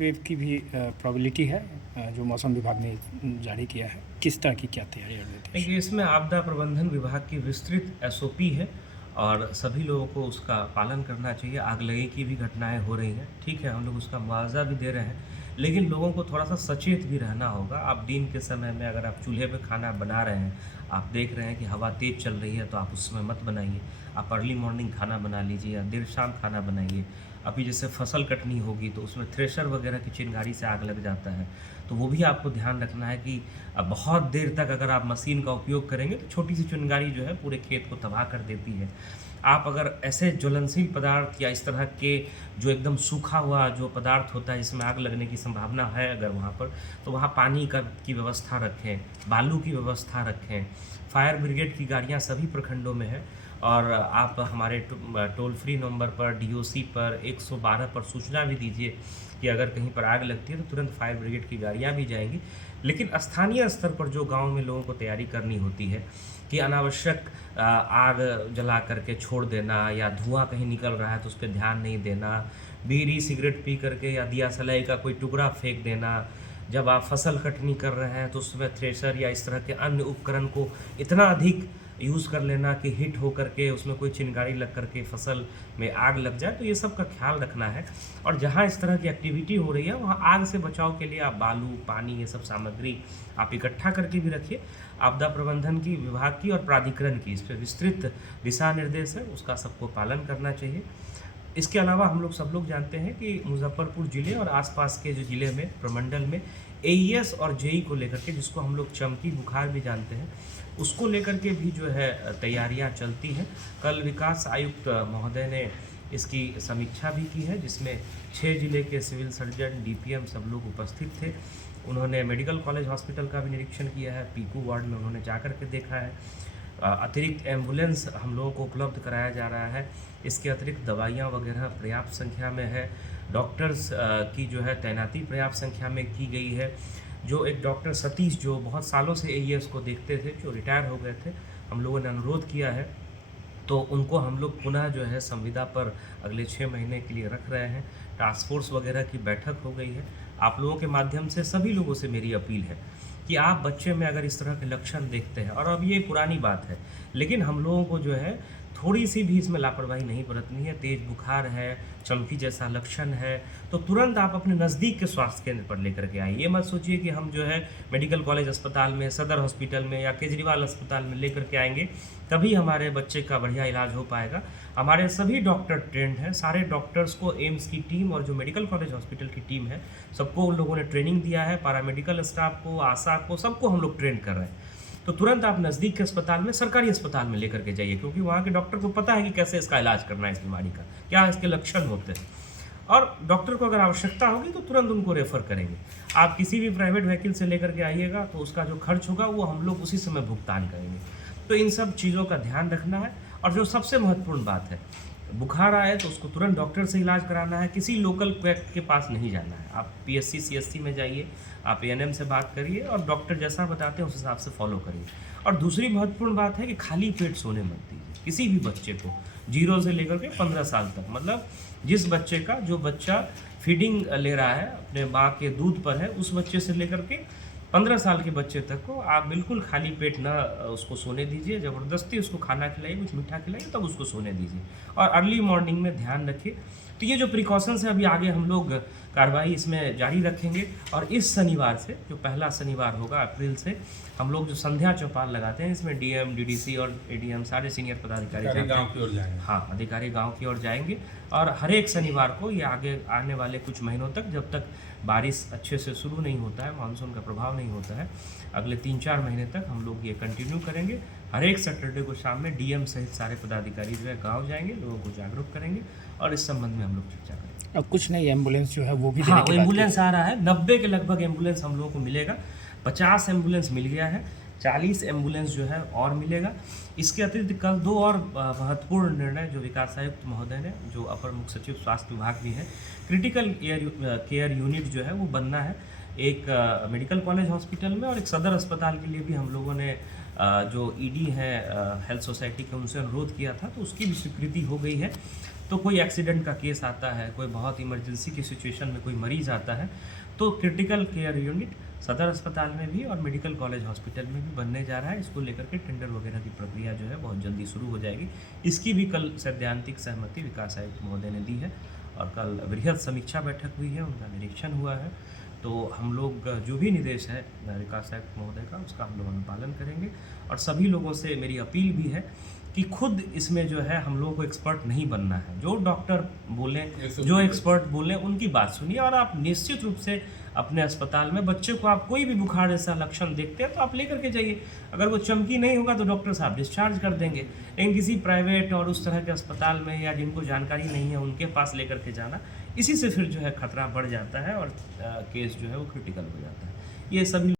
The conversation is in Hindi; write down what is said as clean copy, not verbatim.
वेव की भी प्रोबेबिलिटी है जो मौसम विभाग ने जारी किया है। किस तरह की क्या तैयारी है देश? देखिए, इसमें आपदा प्रबंधन विभाग की विस्तृत एसओपी है और सभी लोगों को उसका पालन करना चाहिए। आग लगी की भी घटनाएं हो रही हैं, ठीक है, हम लोग उसका मुआवजा भी दे रहे हैं, लेकिन लोगों को थोड़ा सा सचेत भी रहना होगा। आप दिन के समय में अगर आप चूल्हे पे खाना बना रहे हैं, आप देख रहे हैं कि हवा तेज़ चल रही है, तो आप उस समय मत बनाइए। आप अर्ली मॉर्निंग खाना बना लीजिए या देर शाम खाना बनाइए। अभी जैसे फसल कटनी होगी तो उसमें थ्रेशर वगैरह की चिंगारी से आग लग जाता है, तो वो भी आपको ध्यान रखना है कि बहुत देर तक अगर आप मशीन का उपयोग करेंगे तो छोटी सी चिंगारी जो है पूरे खेत को तबाह कर देती है। आप अगर ऐसे ज्वलनशील पदार्थ या इस तरह के जो एकदम सूखा हुआ जो पदार्थ होता है जिसमें आग लगने की संभावना है अगर वहाँ पर, तो वहाँ पानी का की व्यवस्था रखें, बालू की व्यवस्था रखें। फायर ब्रिगेड की गाड़ियाँ सभी प्रखंडों में हैं और आप हमारे टोल फ्री नंबर पर, डीओसी पर, 112 पर सूचना भी दीजिए कि अगर कहीं पर आग लगती है तो तुरंत फायर ब्रिगेड की गाड़ियाँ भी जाएंगी। लेकिन स्थानीय स्तर पर जो गांव में लोगों को तैयारी करनी होती है कि अनावश्यक आग जला करके छोड़ देना या धुआं कहीं निकल रहा है तो उस पर ध्यान नहीं देना, बीड़ी सिगरेट पी करके या दिया सलाई का कोई टुकड़ा फेंक देना, जब आप फसल कटनी कर रहे हैं तो उसमें थ्रेशर या इस तरह के अन्य उपकरण को इतना अधिक यूज़ कर लेना कि हिट हो करके उसमें कोई चिंगारी लग करके फसल में आग लग जाए, तो ये सब का ख्याल रखना है। और जहाँ इस तरह की एक्टिविटी हो रही है वहाँ आग से बचाव के लिए आप बालू, पानी, ये सब सामग्री आप इकट्ठा करके भी रखिए। आपदा प्रबंधन की विभाग की और प्राधिकरण की इस पर विस्तृत दिशा निर्देश है, उसका सबको पालन करना चाहिए। इसके अलावा हम लोग सब लोग जानते हैं कि मुजफ्फरपुर ज़िले और आसपास के जो ज़िले में प्रमंडल में एईएस और जेई को लेकर के, जिसको हम लोग चमकी बुखार भी जानते हैं, उसको लेकर के भी जो है तैयारियां चलती हैं। कल विकास आयुक्त महोदय ने इसकी समीक्षा भी की है, जिसमें 6 जिले के सिविल सर्जन, डीपीएम सब लोग उपस्थित थे। उन्होंने मेडिकल कॉलेज हॉस्पिटल का भी निरीक्षण किया है, पीकू वार्ड में उन्होंने जा कर के देखा है। अतिरिक्त एम्बुलेंस हम लोगों को उपलब्ध कराया जा रहा है। इसके अतिरिक्त दवाइयाँ वगैरह पर्याप्त संख्या में है। डॉक्टर्स की जो है तैनाती पर्याप्त संख्या में की गई है। जो एक डॉक्टर सतीश जो बहुत सालों से एईएस को देखते थे, जो रिटायर हो गए थे, हम लोगों ने अनुरोध किया है तो उनको हम लोग पुनः जो है संविदा पर अगले 6 महीने के लिए रख रहे हैं। टास्क फोर्स वगैरह की बैठक हो गई है। आप लोगों के माध्यम से सभी लोगों से मेरी अपील है कि आप बच्चे में अगर इस तरह के लक्षण देखते हैं, और अब ये पुरानी बात है, लेकिन हम लोगों को जो है थोड़ी सी भी इसमें लापरवाही नहीं बरतनी है। तेज बुखार है, चमकी जैसा लक्षण है, तो तुरंत आप अपने नज़दीक के स्वास्थ्य केंद्र पर लेकर के आइए। ये मत सोचिए कि हम जो है मेडिकल कॉलेज अस्पताल में, सदर हॉस्पिटल में या केजरीवाल अस्पताल में लेकर के आएंगे तभी हमारे बच्चे का बढ़िया इलाज हो पाएगा। हमारे सभी डॉक्टर ट्रेंड हैं, सारे डॉक्टर्स को एम्स की टीम और जो मेडिकल कॉलेज हॉस्पिटल की टीम है, सबको उन लोगों ने ट्रेनिंग दिया है। पैरामेडिकल स्टाफ को, आशा को, सबको हम लोग ट्रेन कर रहे हैं। तो तुरंत आप नज़दीक के अस्पताल में, सरकारी अस्पताल में लेकर के जाइए, क्योंकि वहाँ के डॉक्टर को पता है कि कैसे इसका इलाज करना है, इस बीमारी का क्या इसके लक्षण होते हैं, और डॉक्टर को अगर आवश्यकता होगी तो तुरंत उनको रेफ़र करेंगे। आप किसी भी प्राइवेट व्हीकल से लेकर के आइएगा तो उसका जो खर्च होगा वो हम लोग उसी समय भुगतान करेंगे। तो इन सब चीज़ों का ध्यान रखना है। और जो सबसे महत्वपूर्ण बात है, बुखार आए तो उसको तुरंत डॉक्टर से इलाज कराना है, किसी लोकल क्वैक के पास नहीं जाना है। आप पीएससी सीएससी में जाइए, आप एएनएम से बात करिए और डॉक्टर जैसा बताते हैं उस हिसाब से फॉलो करिए। और दूसरी महत्वपूर्ण बात है कि खाली पेट सोने मत दीजिए किसी भी बच्चे को, 0 से लेकर के 15 साल तक। मतलब जिस बच्चे का, जो बच्चा फीडिंग ले रहा है, अपने माँ के दूध पर है, उस बच्चे से लेकर के 15 साल के बच्चे तक को आप बिल्कुल खाली पेट ना उसको सोने दीजिए। ज़बरदस्ती उसको खाना खिलाइए, कुछ मीठा खिलाइए, तब उसको सोने दीजिए। और अर्ली मॉर्निंग में ध्यान रखिए। तो ये जो प्रिकॉशंस है, अभी आगे हम लोग कार्रवाई इसमें जारी रखेंगे। और इस शनिवार से, जो पहला शनिवार होगा अप्रैल से, हम लोग जो संध्या चौपाल लगाते हैं, इसमें डीएम, डीडीसी और एडीएम सारे सीनियर पदाधिकारी गांव की ओर जाएंगे। हाँ, अधिकारी गांव की ओर जाएंगे। और हर एक शनिवार को, ये आगे आने वाले कुछ महीनों तक, जब तक बारिश अच्छे से शुरू नहीं होता है, मानसून का प्रभाव नहीं होता है, अगले 3-4 महीने तक हम लोग ये कंटिन्यू करेंगे। हर एक सैटरडे को शाम में डीएम सहित सारे पदाधिकारी जो है गाँव जाएंगे, लोगों को जागरूक करेंगे और इस संबंध में हम लोग चर्चा करेंगे। अब कुछ नहीं, एम्बुलेंस जो है वो भी हाँ, देने की वो बात एम्बुलेंस आ रहा है। 90 के लगभग एम्बुलेंस हम लोगों को मिलेगा। 50 एम्बुलेंस मिल गया है, 40 एम्बुलेंस जो है और मिलेगा। इसके अतिरिक्त कल 2 और महत्वपूर्ण निर्णय जो विकास आयुक्त महोदय ने, जो अपर मुख्य सचिव स्वास्थ्य विभाग भी है, क्रिटिकल केयर यूनिट जो है वो बनना है एक मेडिकल कॉलेज हॉस्पिटल में, और एक सदर अस्पताल के लिए भी हम लोगों ने जो ईडी है हेल्थ सोसाइटी के, उनसे अनुरोध किया था, तो उसकी भी स्वीकृति हो गई है। तो कोई एक्सीडेंट का केस आता है, कोई बहुत इमरजेंसी की सिचुएशन में कोई मरीज़ आता है, तो क्रिटिकल केयर यूनिट सदर अस्पताल में भी और मेडिकल कॉलेज हॉस्पिटल में भी बनने जा रहा है। इसको लेकर के टेंडर वगैरह की प्रक्रिया जो है बहुत जल्दी शुरू हो जाएगी। इसकी भी कल सैद्धांतिक सहमति विकास आयुक्त महोदय ने दी है और कल वृहद समीक्षा बैठक हुई है, उनका निरीक्षण हुआ है। तो हम लोग जो भी निर्देश है विकास आयुक्त महोदय का, उसका हम लोग अनुपालन करेंगे। और सभी लोगों से मेरी अपील भी है कि खुद इसमें जो है हम लोगों को एक्सपर्ट नहीं बनना है। जो डॉक्टर बोलें, जो एक्सपर्ट बोलें, उनकी बात सुनिए और आप निश्चित रूप से अपने अस्पताल में बच्चे को आप कोई भी बुखार जैसा लक्षण देखते हैं तो आप लेकर के जाइए। अगर वो चमकी नहीं होगा तो डॉक्टर साहब डिस्चार्ज कर देंगे। लेकिन किसी प्राइवेट और उस तरह के अस्पताल में या जिनको जानकारी नहीं है उनके पास लेकर के जाना, इसी से फिर जो है खतरा बढ़ जाता है और केस जो है वो क्रिटिकल हो जाता है। ये सभी